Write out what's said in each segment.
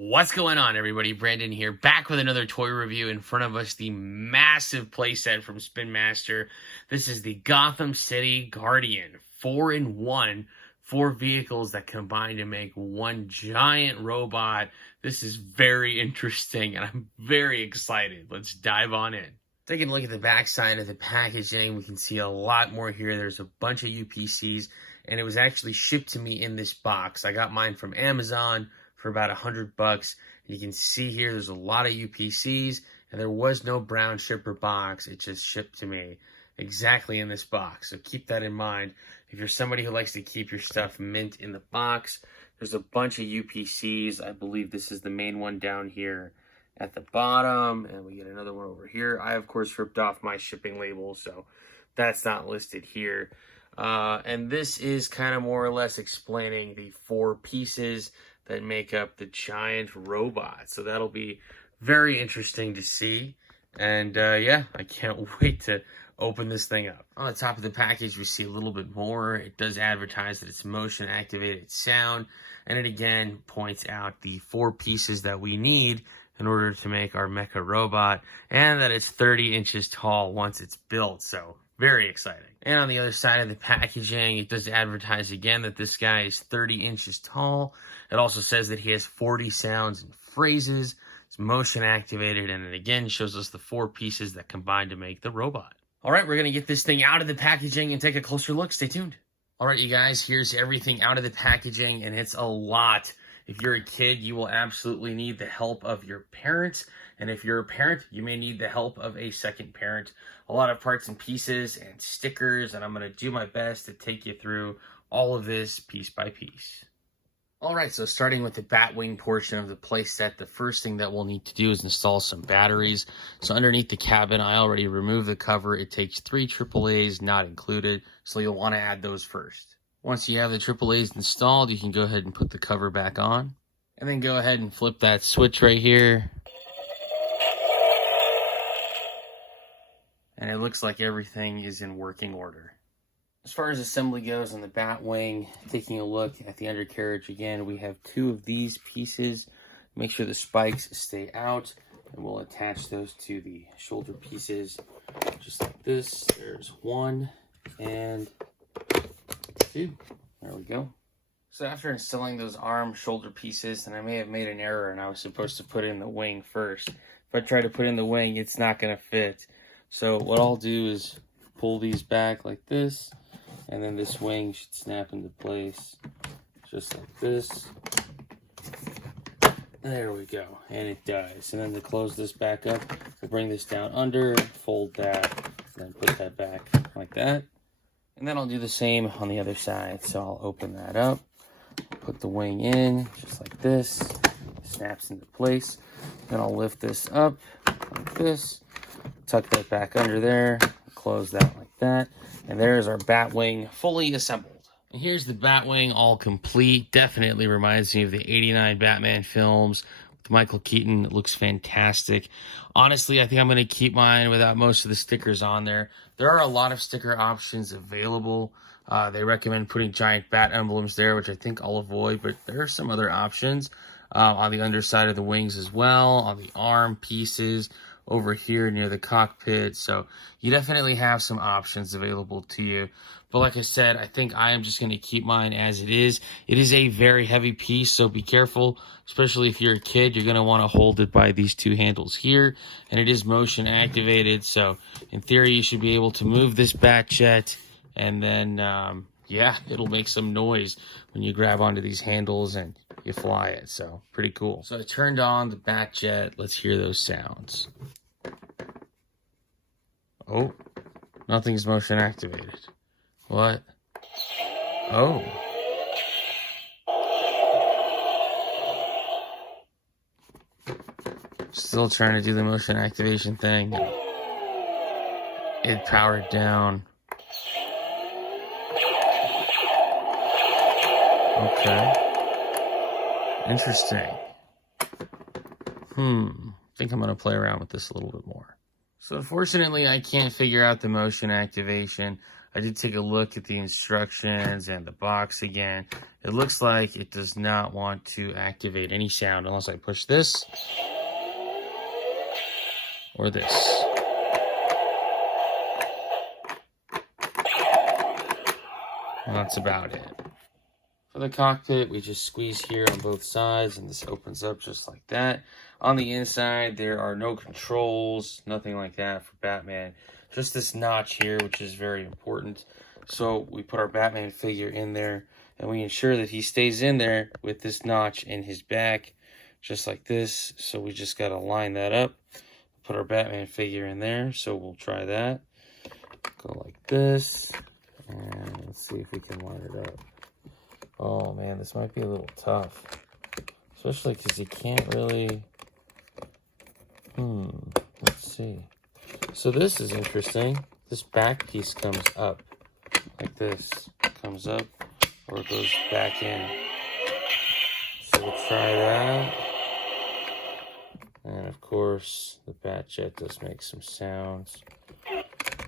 What's going on, everybody? Brandon here, back with another toy review. In front of us, the massive playset from Spin Master. This is the Gotham City Guardian, 4-in-1, 4 vehicles that combine to make one giant robot. This is very interesting, and I'm very excited. Let's dive on in. Taking a look at the back side of the packaging, we can see a lot more here. There's a bunch of UPCs, and it was actually shipped to me in this box. I got mine from Amazon for about $100. You can see here there's a lot of UPCs, and there was no brown shipper box. It just shipped to me exactly in this box. So keep that in mind. If you're somebody who likes to keep your stuff mint in the box, there's a bunch of UPCs. I believe this is the main one down here at the bottom, and we get another one over here. I, of course, ripped off my shipping label, so that's not listed here. And this is kind of more or less explaining the 4 pieces that make up the giant robot. So that'll be very interesting to see. And yeah, I can't wait to open this thing up. On the top of the package, we see a little bit more. It does advertise that it's motion activated sound. And it again points out the 4 pieces that we need in order to make our mecha robot, and that it's 30 inches tall once it's built. So very exciting. And on the other side of the packaging, it does advertise again that this guy is 30 inches tall. It also says that he has 40 sounds and phrases. It's motion activated, and it again shows us the 4 pieces that combine to make the robot. All right, we're going to get this thing out of the packaging and take a closer look. Stay tuned. All right, you guys, here's everything out of the packaging, and it's a lot. If you're a kid, you will absolutely need the help of your parents. And if you're a parent, you may need the help of a second parent. A lot of parts and pieces and stickers, and I'm going to do my best to take you through all of this piece by piece. All right, so starting with the Batwing portion of the playset, the first thing that we'll need to do is install some batteries. So underneath the cabin, I already removed the cover. It takes 3 AAAs, not included, so you'll want to add those first. Once you have the AAAs installed, you can go ahead and put the cover back on. And then go ahead and flip that switch right here. And it looks like everything is in working order. As far as assembly goes on the Batwing, taking a look at the undercarriage again, we have 2 of these pieces. Make sure the spikes stay out, and we'll attach those to the shoulder pieces just like this. There's 1 and 2. There we go. So after installing those arm shoulder pieces, and I may have made an error and I was supposed to put in the wing first. If I try to put in the wing, it's not going to fit. So what I'll do is pull these back like this, and then this wing should snap into place just like this. There we go, and it does. And then to close this back up, we'll bring this down under, fold that, and then put that back like that. And then I'll do the same on the other side. So I'll open that up, put the wing in just like this, snaps into place. Then I'll lift this up like this, tuck that back under there, close that like that. And there's our Batwing fully assembled. And here's the Batwing all complete. Definitely reminds me of the '89 Batman films with Michael Keaton. It looks fantastic. Honestly, I think I'm going to keep mine without most of the stickers on there. There are a lot of sticker options available. They recommend putting giant bat emblems there, which I think I'll avoid, but there are some other options on the underside of the wings as well, on the arm pieces, over here near the cockpit. So you definitely have some options available to you. But like I said, I think I am just going to keep mine as it is. It is a very heavy piece, so be careful, especially if you're a kid. You're going to want to hold it by these 2 handles here, and it is motion activated. So in theory, you should be able to move this Batjet, and then yeah, it'll make some noise when you grab onto these handles and you fly it. So pretty cool. So I turned on the Batjet. Let's hear those sounds. Oh, nothing's motion activated. What? Oh. Still trying to do the motion activation thing. It powered down. Okay. Interesting. I think I'm going to play around with this a little bit more. So unfortunately, I can't figure out the motion activation. I did take a look at the instructions and the box again. It looks like it does not want to activate any sound unless I push this or this. And that's about it. For the cockpit, we just squeeze here on both sides and this opens up just like that. On the inside, there are no controls, nothing like that for Batman. Just this notch here, which is very important. So we put our Batman figure in there and we ensure that he stays in there with this notch in his back, just like this. So we just got to line that up, put our Batman figure in there. So we'll try that. Go like this. And let's see if we can line it up. Oh man, this might be a little tough. Especially because you can't really... let's see. So this is interesting. This back piece comes up. Like this. Comes up. Or it goes back in. So we'll try that. And of course, the Batjet does make some sounds.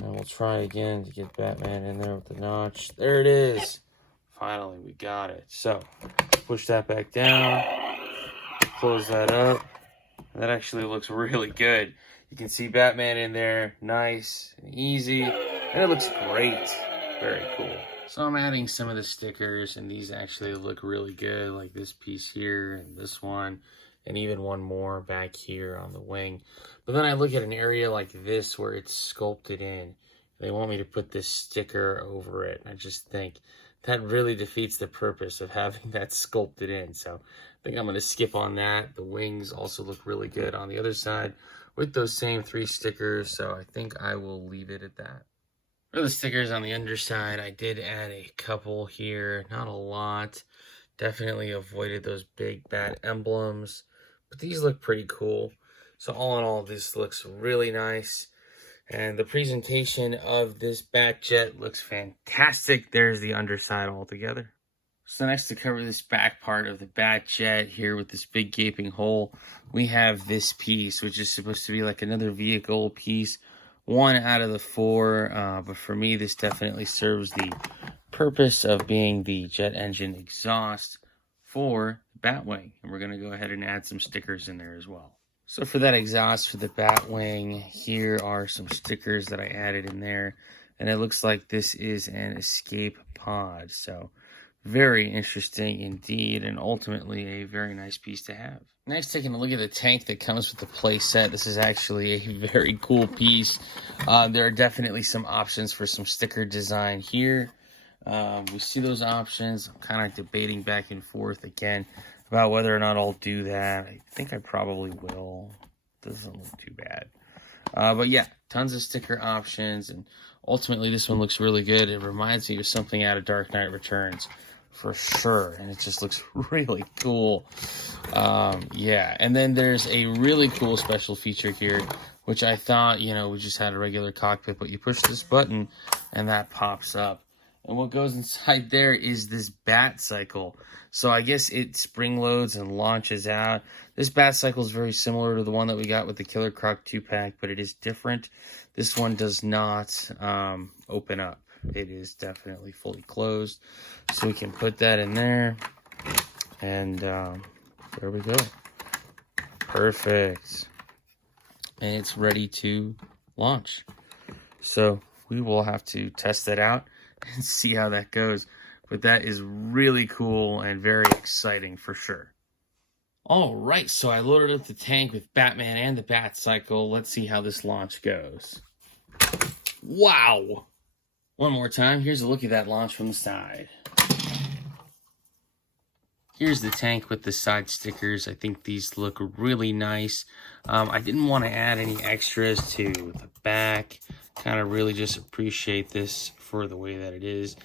And we'll try again to get Batman in there with the notch. There it is. Finally, we got it. So, push that back down. Close that up. That actually looks really good. You can see Batman in there. Nice and easy. And it looks great. Very cool. So I'm adding some of the stickers, and these actually look really good. Like this piece here, and this one, and even one more back here on the wing. But then I look at an area like this where it's sculpted in. They want me to put this sticker over it. And I just think that really defeats the purpose of having that sculpted in. So I think I'm going to skip on that. The wings also look really good on the other side with those same 3 stickers. So I think I will leave it at that. For the stickers on the underside, I did add a couple here. Not a lot. Definitely avoided those big bat emblems. But these look pretty cool. So all in all, this looks really nice. And the presentation of this Batjet looks fantastic. There's the underside all together. So next, to cover this back part of the Batjet here with this big gaping hole, we have this piece, which is supposed to be like another vehicle piece. 1 out of the 4, but for me, this definitely serves the purpose of being the jet engine exhaust for the Batwing. And we're going to go ahead and add some stickers in there as well. So for that exhaust for the Batwing, here are some stickers that I added in there. And it looks like this is an escape pod. So very interesting indeed, and ultimately a very nice piece to have. Next, taking a look at the tank that comes with the playset. This is actually a very cool piece. There are definitely some options for some sticker design here. We see those options. I'm kind of debating back and forth again about whether or not I'll do that. I think I probably will. Doesn't look too bad. But yeah, tons of sticker options, and ultimately this one looks really good. It reminds me of something out of Dark Knight Returns for sure, and it just looks really cool. Yeah, and then there's a really cool special feature here, which I thought, you know, we just had a regular cockpit, but you push this button and that pops up. And what goes inside there is this Batcycle. So I guess it spring loads and launches out. This Batcycle is very similar to the one that we got with the Killer Croc 2-pack, but it is different. This one does not open up. It is definitely fully closed. So we can put that in there. And there we go. Perfect. And it's ready to launch. So we will have to test that out and see how that goes. But that is really cool and very exciting for sure. All right, so I loaded up the tank with Batman and the Batcycle. Let's see how this launch goes. Wow! One more time, here's a look at that launch from the side. Here's the tank with the side stickers. I think these look really nice. I didn't want to add any extras to the back. Kind of really just appreciate this for the way that it is.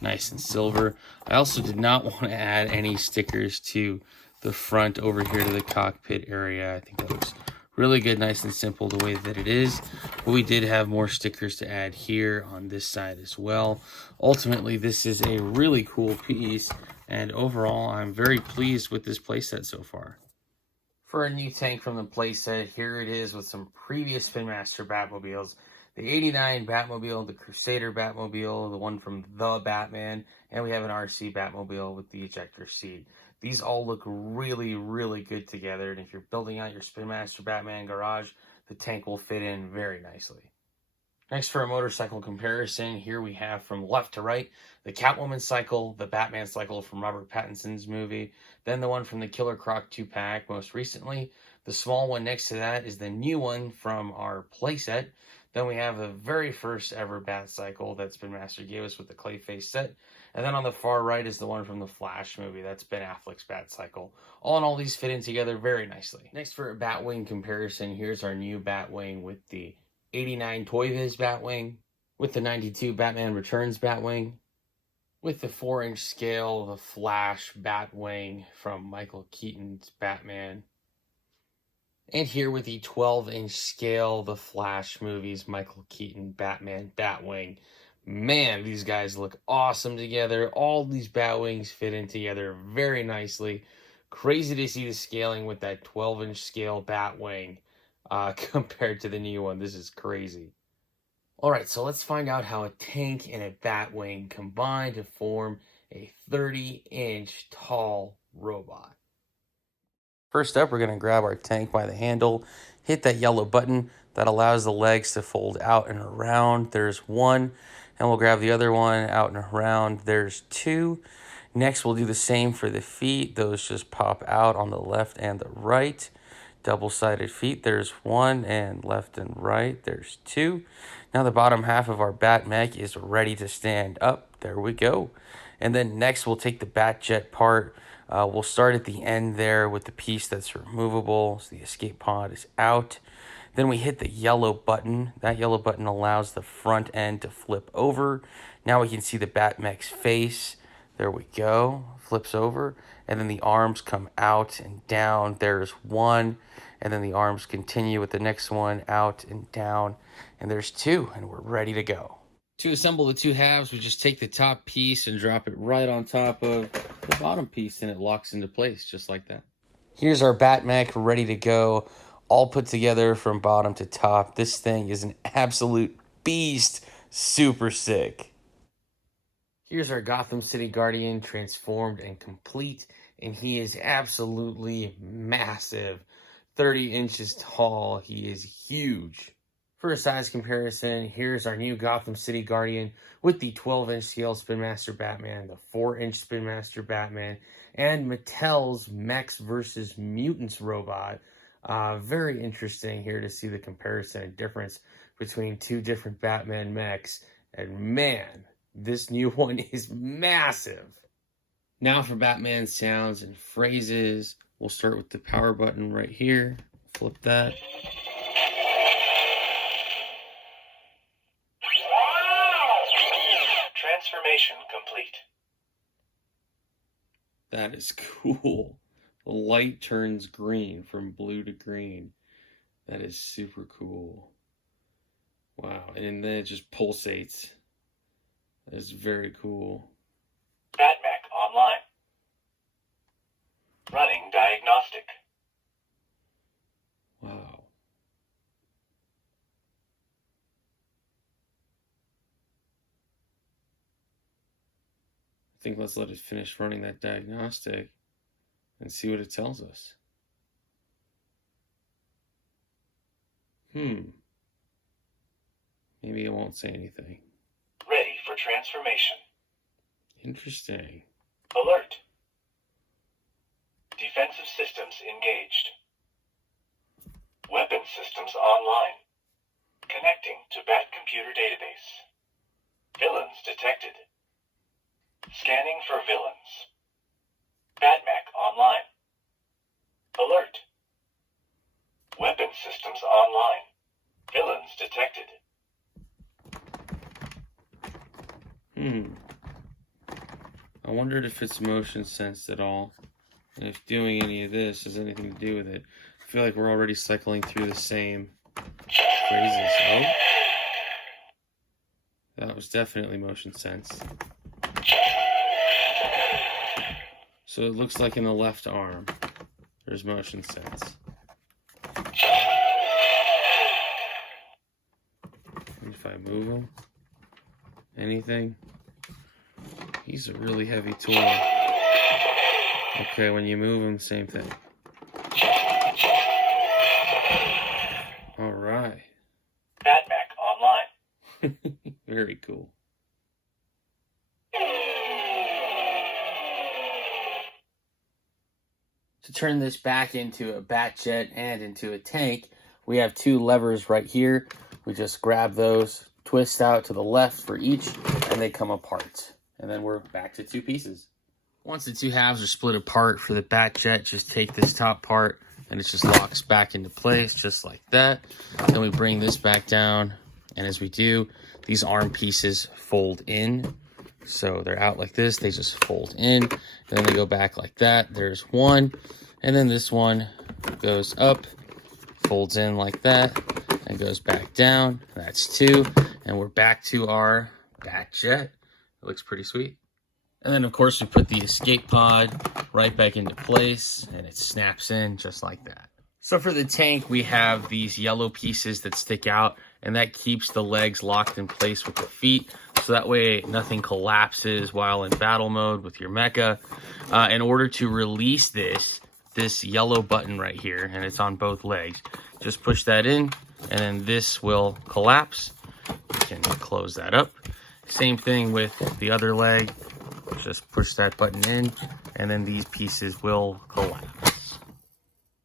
Nice and silver. I also did not want to add any stickers to the front over here to the cockpit area. I think that looks really good, nice and simple the way that it is. But we did have more stickers to add here on this side as well. Ultimately, this is a really cool piece. And overall, I'm very pleased with this playset so far. For a new tank from the playset, here it is with some previous Spin Master Batmobiles. the 89 Batmobile, the Crusader Batmobile, the one from The Batman, and we have an RC Batmobile with the ejector seat. These all look really, really good together, and if you're building out your Spin Master Batman garage, the tank will fit in very nicely. Next, for a motorcycle comparison, here we have from left to right, the Catwoman cycle, the Batman cycle from Robert Pattinson's movie, then the one from the Killer Croc 2-pack most recently. The small one next to that is the new one from our playset. Then we have the very first ever Batcycle that Spin Master gave us with the Clayface set. And then on the far right is the one from the Flash movie. That's Ben Affleck's Batcycle. All in all, these fit in together very nicely. Next, for a Batwing comparison, here's our new Batwing with the 89 Toy Viz Batwing, with the 92 Batman Returns Batwing, with the 4-inch scale, the Flash Batwing from Michael Keaton's Batman, and here with the 12-inch scale, the Flash movies, Michael Keaton Batman Batwing. Man, these guys look awesome together. All these Batwings fit in together very nicely. Crazy to see the scaling with that 12-inch scale Batwing compared to the new one. This is crazy. Alright, so let's find out how a tank and a Batwing combine to form a 30-inch tall robot. First up, we're going to grab our tank by the handle, hit that yellow button that allows the legs to fold out and around. There's one, and we'll grab the other one out and around. There's two. Next, we'll do the same for the feet. Those just pop out on the left and the right. Double-sided feet, there's one, and left and right, there's two. Now the bottom half of our Bat Mech is ready to stand up. There we go. And then next, we'll take the Bat Jet part. We'll start at the end there with the piece that's removable, so the escape pod is out. Then we hit the yellow button. That yellow button allows the front end to flip over. Now we can see the Bat Mech's face. There we go. Flips over. And then the arms come out and down. There's one. And then the arms continue with the next one out and down. And there's two. And we're ready to go. To assemble the two halves, we just take the top piece and drop it right on top of the bottom piece, and it locks into place just like that. Here's our Bat Mech ready to go, all put together from bottom to top. This thing is an absolute beast. Super sick. Here's our Gotham City Guardian transformed and complete, and he is absolutely massive. 30 inches tall. He is huge. For a size comparison, here's our new Gotham City Guardian with the 12-inch scale Spin Master Batman, the 4-inch Spin Master Batman, and Mattel's Mechs vs. Mutants robot. Very interesting here to see the comparison and difference between two different Batman mechs. And man, this new one is massive. Now for Batman sounds and phrases. We'll start with the power button right here. Flip that. Transformation complete. That is cool. The light turns green from blue to green. That is super cool. Wow. And then it just pulsates. That is very cool. Batmech online. Running diagnostic. Wow. I think let's let it finish running that diagnostic and see what it tells us. Maybe it won't say anything. Ready for transformation. Interesting. Alert. Defensive systems engaged. Weapon systems online. Connecting to Bat Computer database. Villains detected. Scanning for villains. Batmech online. Alert. Weapon systems online. Villains detected. I wondered if it's motion sensed at all, and if doing any of this has anything to do with it. I feel like we're already cycling through the same phrases. Oh, that was definitely motion sensed. So it looks like in the left arm, there's motion sense. And move him? Anything? He's a really heavy tool. Okay, when you move him, same thing. All right. Batmech online. Very cool. To turn this back into a Batjet and into a tank, we have two levers right here. We just grab those, twist out to the left for each, and they come apart. And then we're back to two pieces. Once the two halves are split apart for the Batjet, just take this top part and it just locks back into place just like that. Then we bring this back down, and as we do, these arm pieces fold in. So they're out like this, they just fold in, and then they go back like that. There's one, and then this one goes up, folds in like that, and goes back down. That's two, and we're back to our Batjet. It looks pretty sweet. And then, of course, we put the escape pod right back into place, and it snaps in just like that. So for the tank, we have these yellow pieces that stick out, and that keeps the legs locked in place with the feet, so that way nothing collapses while in battle mode with your mecha. In order to release this yellow button right here, and it's on both legs, just push that in, and then this will collapse. You can close that up. Same thing with the other leg. Just push that button in, and then these pieces will collapse.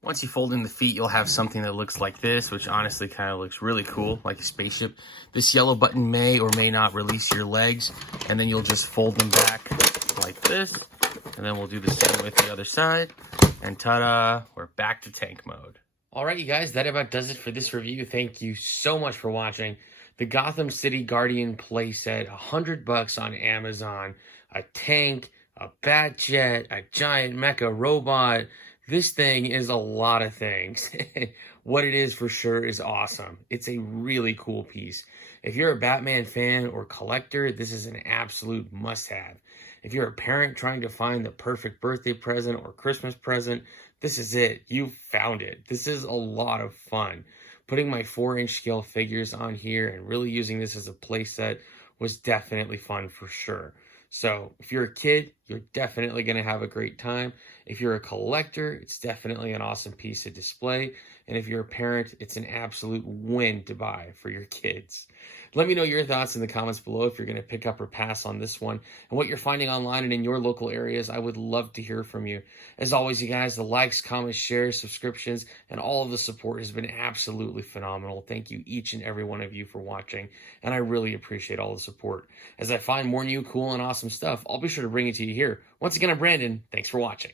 Once you fold in the feet, you'll have something that looks like this, which honestly kind of looks really cool, like a spaceship. This yellow button may or may not release your legs, and then you'll just fold them back like this, and then we'll do the same with the other side, and ta-da, we're back to tank mode. Alright, you guys, that about does it for this review. Thank you so much for watching. The Gotham City Guardian playset, $100 on Amazon. A tank, a Batjet, a giant mecha robot. This thing is a lot of things. What it is for sure is awesome. It's a really cool piece. If you're a Batman fan or collector, this is an absolute must-have. If you're a parent trying to find the perfect birthday present or Christmas present, this is it. You found it. This is a lot of fun. Putting my 4-inch scale figures on here and really using this as a playset was definitely fun for sure. So if you're a kid, you're definitely going to have a great time. If you're a collector, it's definitely an awesome piece to display. And if you're a parent, it's an absolute win to buy for your kids. Let me know your thoughts in the comments below if you're going to pick up or pass on this one and what you're finding online and in your local areas. I would love to hear from you. As always, you guys, the likes, comments, shares, subscriptions, and all of the support has been absolutely phenomenal. Thank you, each and every one of you, for watching, and I really appreciate all the support. As I find more new, cool, and awesome stuff, I'll be sure to bring it to you here. Once again, I'm Brandon. Thanks for watching.